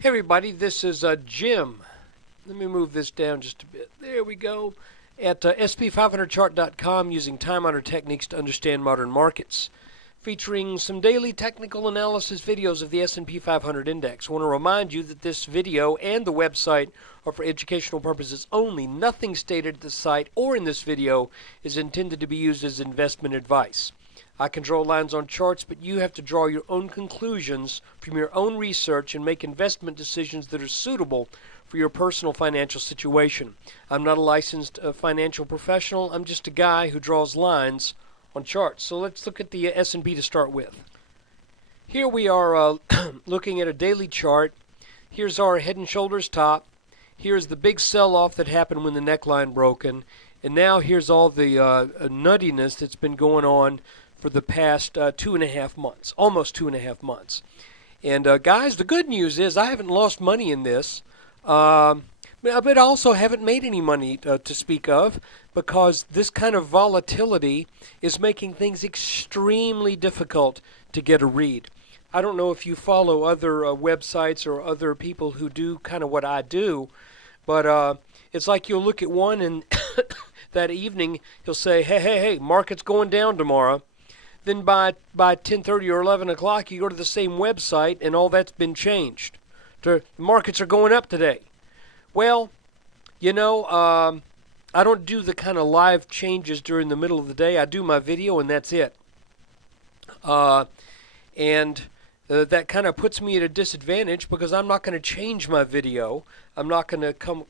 Hey everybody, this is Jim. Let me move this down just a bit. There we go. At sp500chart.com using time-honored techniques to understand modern markets. Featuring some daily technical analysis videos of the S&P 500 index. I want to remind you that this video and the website are for educational purposes only. Nothing stated at the site or in this video is intended to be used as investment advice. I can draw lines on charts, but you have to draw your own conclusions from your own research and make investment decisions that are suitable for your personal financial situation. I'm not a licensed financial professional. I'm just a guy who draws lines on charts. So let's look at the S&P to start with. Here we are looking at a daily chart. Here's our head and shoulders top. Here's the big sell-off that happened when the neckline broken. And now here's all the nuttiness that's been going on for the past 2.5 months, almost 2.5 months. And guys, the good news is I haven't lost money in this, but I also haven't made any money to speak of, because this kind of volatility is making things extremely difficult to get a read. I don't know if you follow other websites or other people who do kind of what I do, but it's like you'll look at one and that evening he'll say, hey, market's going down tomorrow. Then by 10:30 or 11 o'clock, you go to the same website, and all that's been changed. The markets are going up today. Well, you know, I don't do the kind of live changes during the middle of the day. I do my video, and that's it. That kind of puts me at a disadvantage, because I'm not going to change my video. I'm not going to come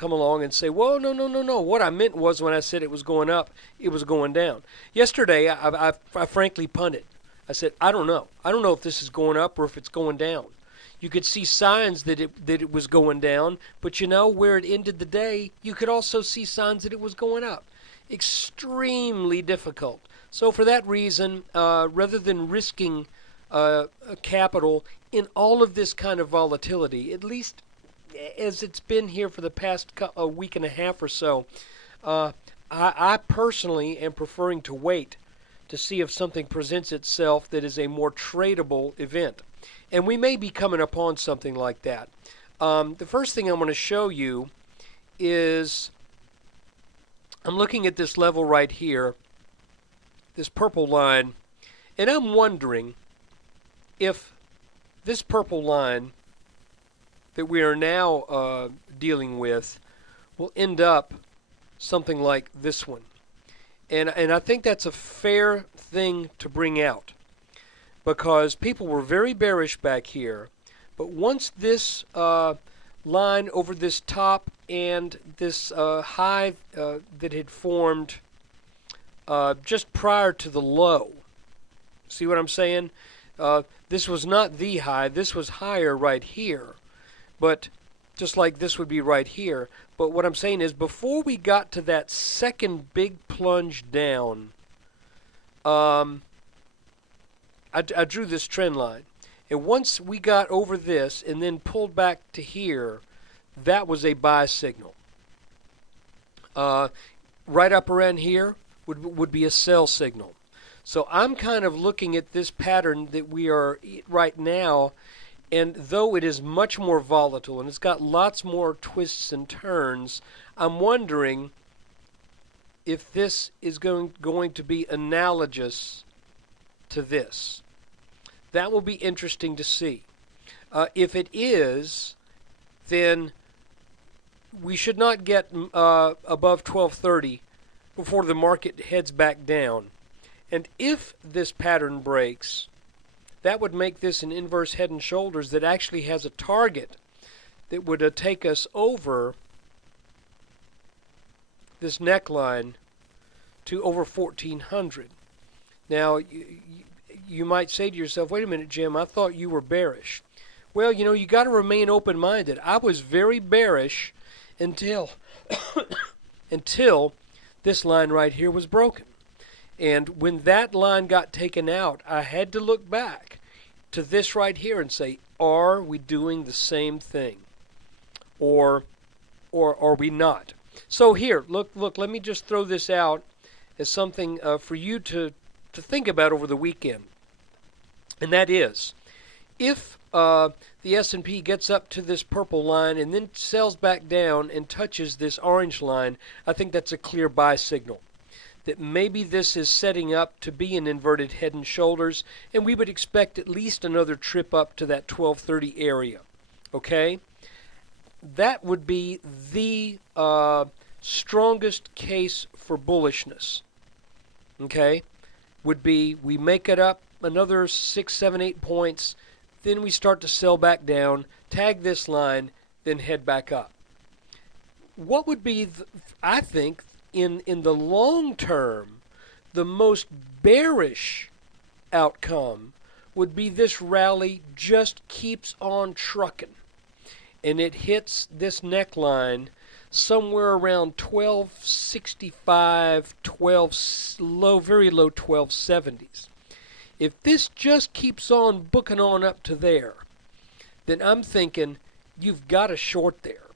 along and say, whoa, no. What I meant was, when I said it was going up, it was going down. Yesterday, I frankly punted. I said, I don't know. I don't know if this is going up or if it's going down. You could see signs that it was going down, but you know, where it ended the day, you could also see signs that it was going up. Extremely difficult. So for that reason, rather than risking capital in all of this kind of volatility, at least as it's been here for the past week and a half or so, I personally am preferring to wait to see if something presents itself that is a more tradable event. And we may be coming upon something like that. The first thing I'm going to show you is, I'm looking at this level right here, this purple line, and I'm wondering if this purple line that we are now dealing with will end up something like this one. And I think that's a fair thing to bring out, because people were very bearish back here. But once this line over this top and this high that had formed just prior to the low, see what I'm saying? This was not the high. This was higher right here, but just like this would be right here. But what I'm saying is, before we got to that second big plunge down, I drew this trend line. And once we got over this and then pulled back to here, that was a buy signal. Right up around here would be a sell signal. So I'm kind of looking at this pattern that we are right now, and though it is much more volatile and it's got lots more twists and turns, I'm wondering if this is going to be analogous to this. That will be interesting to see. If it is, then we should not get above 1230 before the market heads back down. And if this pattern breaks, that would make this an inverse head and shoulders that actually has a target that would take us over this neckline to over 1400. Now, you might say to yourself, wait a minute, Jim, I thought you were bearish. Well, you know, you got to remain open-minded. I was very bearish until until this line right here was broken. And when that line got taken out, I had to look back to this right here and say, are we doing the same thing? Or are we not? So here, look, let me just throw this out as something for you to think about over the weekend. And that is, if the the S&P gets up to this purple line and then sells back down and touches this orange line, I think that's a clear buy signal. That maybe this is setting up to be an inverted head and shoulders, and we would expect at least another trip up to that 1230 area. Okay? That would be the strongest case for bullishness. Okay? Would be we make it up another 6, 7, 8 points, then we start to sell back down, tag this line, then head back up. What would be, I think, in the long term, the most bearish outcome would be this rally just keeps on trucking. And it hits this neckline somewhere around 1265, very low 1270s. If this just keeps on booking on up to there, then I'm thinking you've got to short there.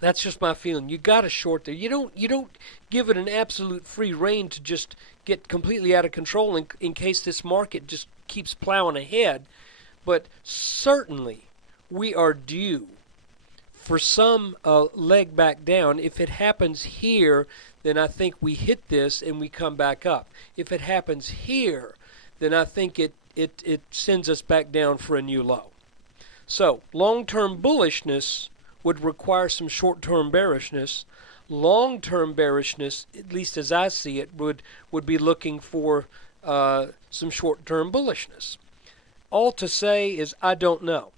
That's just my feeling. You got to short there. You don't give it an absolute free rein to just get completely out of control in case this market just keeps plowing ahead. But certainly we are due for some leg back down. If it happens here, then I think we hit this and we come back up. If it happens here, then I think it sends us back down for a new low. So long-term bullishness would require some short-term bearishness. Long-term bearishness, at least as I see it, would be looking for some short-term bullishness. All to say is I don't know.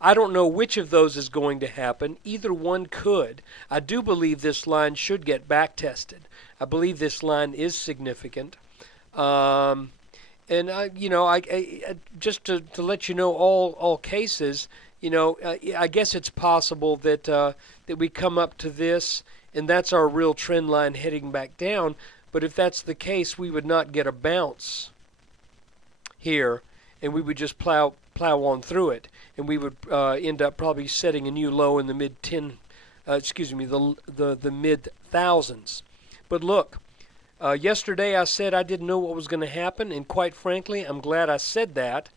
I don't know which of those is going to happen. Either one could. I do believe this line should get back tested. I believe this line is significant. And just to let you know all cases, I guess it's possible that we come up to this, and that's our real trend line heading back down. But if that's the case, we would not get a bounce here, and we would just plow on through it, and we would end up probably setting a new low in the the mid thousands. But look, yesterday I said I didn't know what was going to happen, and quite frankly, I'm glad I said that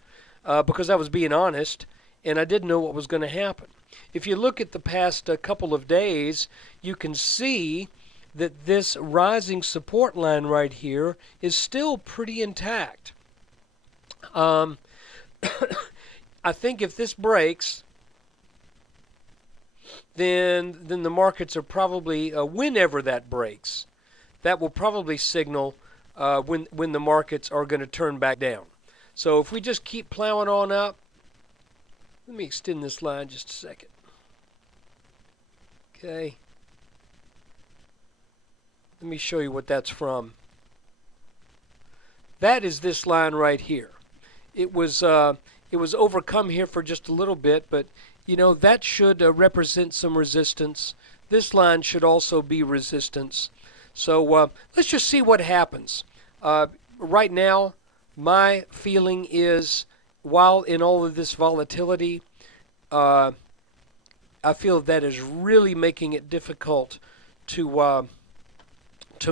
because I was being honest. And I didn't know what was going to happen. If you look at the past couple of days, you can see that this rising support line right here is still pretty intact. I think if this breaks, then the markets are probably, whenever that breaks, that will probably signal when the markets are going to turn back down. So if we just keep plowing on up, let me extend this line just a second. Okay. Let me show you what that's from. That is this line right here. It was overcome here for just a little bit, but that should represent some resistance. This line should also be resistance. So let's just see what happens. Right now, my feeling is, while in all of this volatility, I feel that is really making it difficult to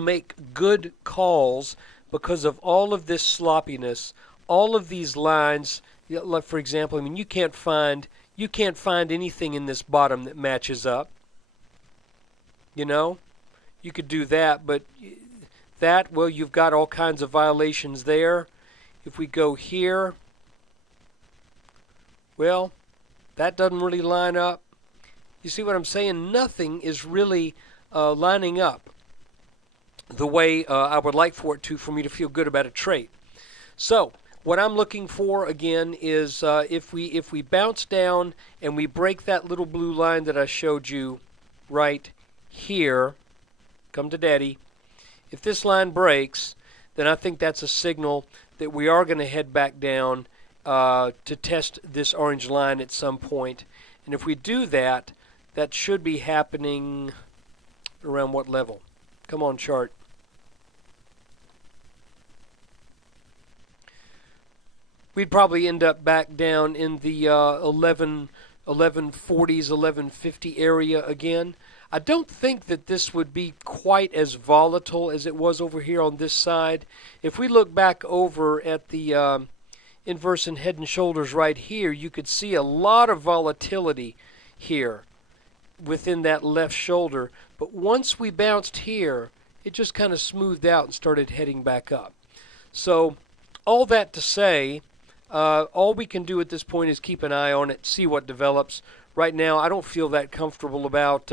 make good calls because of all of this sloppiness, all of these lines. Like for example, I mean, you can't find anything in this bottom that matches up. You could do that, but you've got all kinds of violations there. If we go here, well, that doesn't really line up. You see what I'm saying? Nothing is really lining up the way I would like for it to, for me to feel good about a trade. So what I'm looking for again is if we bounce down and we break that little blue line that I showed you right here, come to daddy. If this line breaks, then I think that's a signal that we are going to head back down to test this orange line at some point. And if we do that, that should be happening around what level? Come on, chart. We'd probably end up back down in the 1140s, 1150 area again. I don't think that this would be quite as volatile as it was over here on this side. If we look back over at the inverse and head and shoulders right here, you could see a lot of volatility here within that left shoulder. But once we bounced here, it just kind of smoothed out and started heading back up. So all that to say, all we can do at this point is keep an eye on it, see what develops. Right now, I don't feel that comfortable about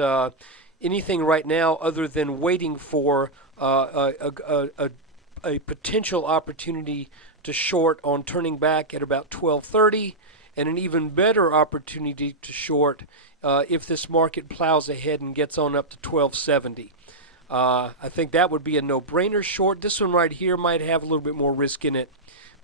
anything right now other than waiting for a potential opportunity to short on turning back at about 12:30, and an even better opportunity to short if this market plows ahead and gets on up to 1270. I think that would be a no-brainer short. This one right here might have a little bit more risk in it.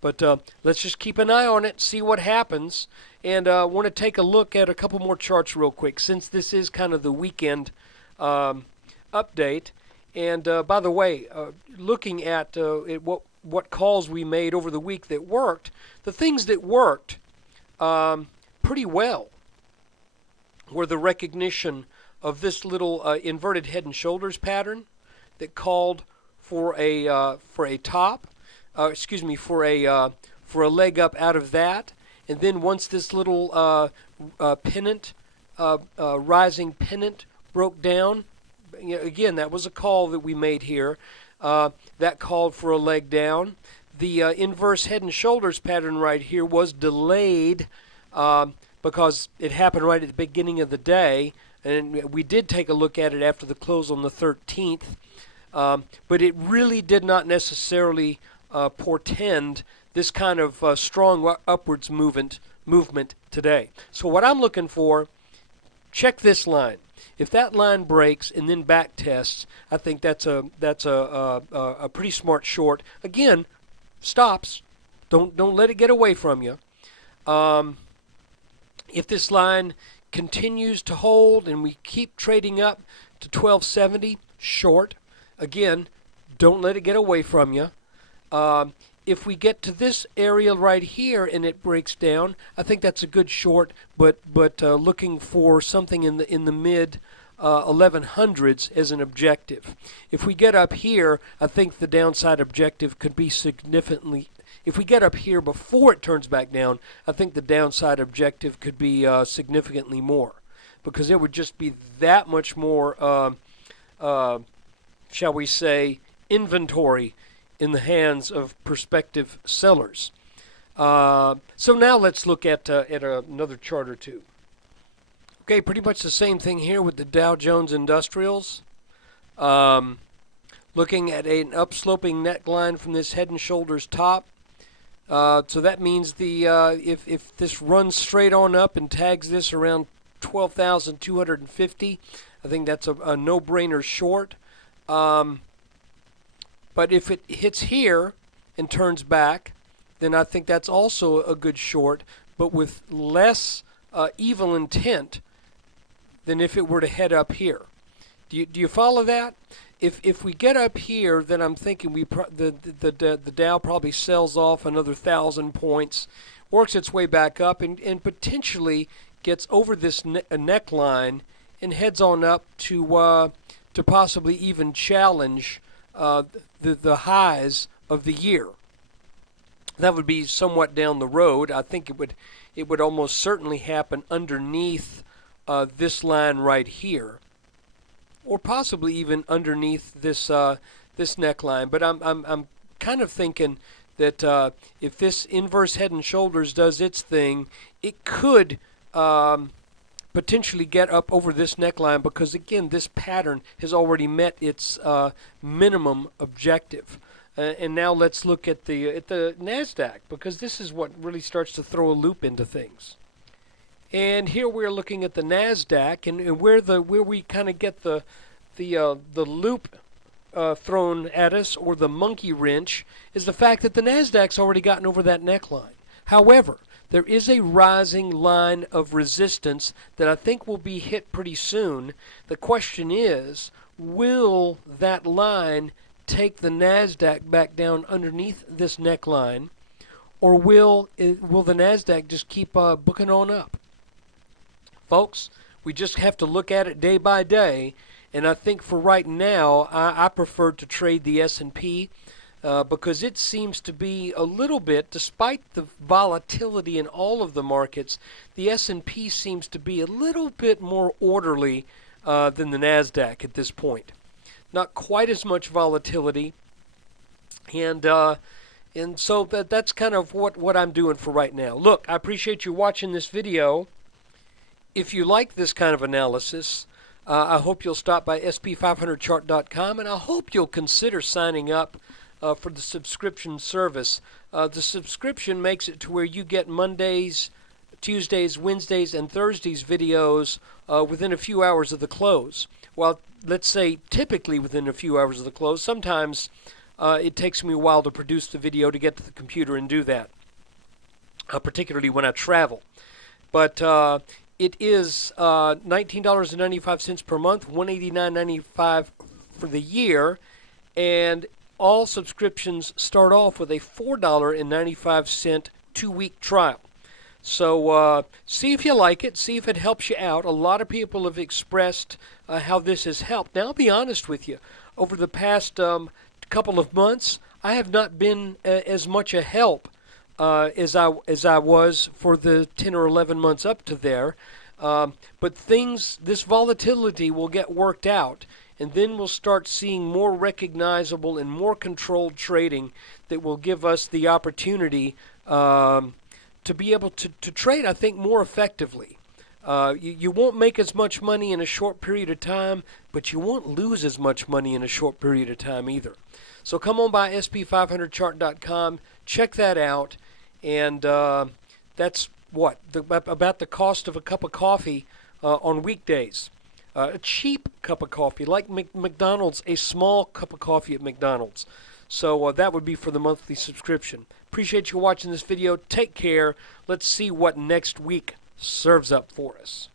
But let's just keep an eye on it, see what happens. And I want to take a look at a couple more charts real quick, since this is kind of the weekend update. And by the way, looking at what calls we made over the week that worked, the things that worked pretty well were the recognition of this little inverted head and shoulders pattern that called for a top. For a leg up out of that, and then once this little pennant, rising pennant broke down, again, that was a call that we made here. That called for a leg down. The inverse head and shoulders pattern right here was delayed because it happened right at the beginning of the day, and we did take a look at it after the close on the 13th, but it really did not necessarily portend this kind of strong upwards movement today. So what I'm looking for, check this line. If that line breaks and then back tests, I think that's a pretty smart short. Again, stops. Don't let it get away from you. If this line continues to hold and we keep trading up to 1270, short. Again, don't let it get away from you. If we get to this area right here and it breaks down, I think that's a good short, but looking for something in the mid 1100s as an objective. If we get up here, I think the downside objective could be significantly. If we get up here before it turns back down, I think the downside objective could be significantly more, because it would just be that much more, shall we say, inventory in the hands of prospective sellers. So now let's look at another chart or two. Okay, pretty much the same thing here with the Dow Jones Industrials. Looking at an upsloping neckline from this head and shoulders top. So that means if this runs straight on up and tags this around 12,250, I think that's a no-brainer short. But if it hits here and turns back, then I think that's also a good short, but with less evil intent than if it were to head up here. Do you follow that? If we get up here, then I'm thinking the Dow probably sells off another 1,000 points, works its way back up, and potentially gets over this neckline and heads on up to possibly even challenge the highs of the year. That would be somewhat down the road. I think it would almost certainly happen underneath this line right here, or possibly even underneath this this neckline. But I'm kind of thinking that if this inverse head and shoulders does its thing, it could potentially get up over this neckline, because again, this pattern has already met its minimum objective. And now let's look at the Nasdaq, because this is what really starts to throw a loop into things. And here we're looking at the Nasdaq, and where we kind of get the loop thrown at us, or the monkey wrench, is the fact that the Nasdaq's already gotten over that neckline. However, there is a rising line of resistance that I think will be hit pretty soon. The question is, will that line take the Nasdaq back down underneath this neckline, or will the Nasdaq just keep booking on up? Folks, we just have to look at it day by day, and I think for right now, I prefer to trade the S&P. because it seems to be a little bit, despite the volatility in all of the markets, the S&P seems to be a little bit more orderly than the Nasdaq at this point. Not quite as much volatility, and so that's kind of what I'm doing for right now. Look, I appreciate you watching this video. If you like this kind of analysis, I hope you'll stop by sp500chart.com, and I hope you'll consider signing up for the subscription service. The subscription makes it to where you get Mondays, Tuesdays, Wednesdays, and Thursdays videos within a few hours of the close. Well, let's say typically within a few hours of the close. Sometimes it takes me a while to produce the video to get to the computer and do that, particularly when I travel. But it is $19.95 per month, $189.95 for the year, and all subscriptions start off with a $4.95 two-week trial. So see if you like it, see if it helps you out. A lot of people have expressed how this has helped. Now, I'll be honest with you. Over the past couple of months, I have not been as much a help as I was for the 10 or 11 months up to there. But this volatility will get worked out, and then we'll start seeing more recognizable and more controlled trading that will give us the opportunity to be able to trade, I think, more effectively. You won't make as much money in a short period of time, but you won't lose as much money in a short period of time either. So come on by sp500chart.com, check that out, and that's about the cost of a cup of coffee on weekdays. A cheap cup of coffee, like McDonald's, a small cup of coffee at McDonald's. So that would be for the monthly subscription. Appreciate you watching this video. Take care. Let's see what next week serves up for us.